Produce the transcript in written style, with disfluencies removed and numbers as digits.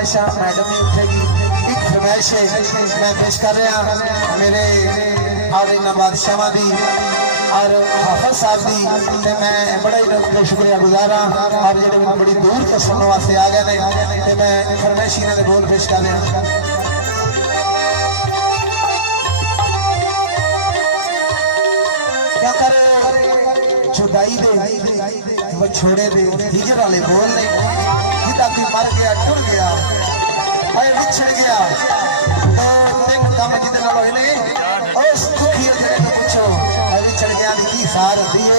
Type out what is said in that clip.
फरमाइशा madam भी उठेगी। एक फरमाइश मैं पेश कर रहा मेरे और इन बादशाह दी और हाफिज साहब की, तो मैं बड़ा ही शुक्रिया गुजार हाँ। और जो बड़ी दूर तो सुनने वास्ते आ गए हैं, तो मैं फरमाइश इन्होंने बोल पेश कर रहा। क्या कर जुदाई दे विछोड़े दे हिजर वाले बोल ने, जिदा कोई मर गया टुर गया भाई बिछड़ गया, तीन काम जिदे नाल होए ने उस दुखी तेरे को पूछो विछड़ गया की सार होती है।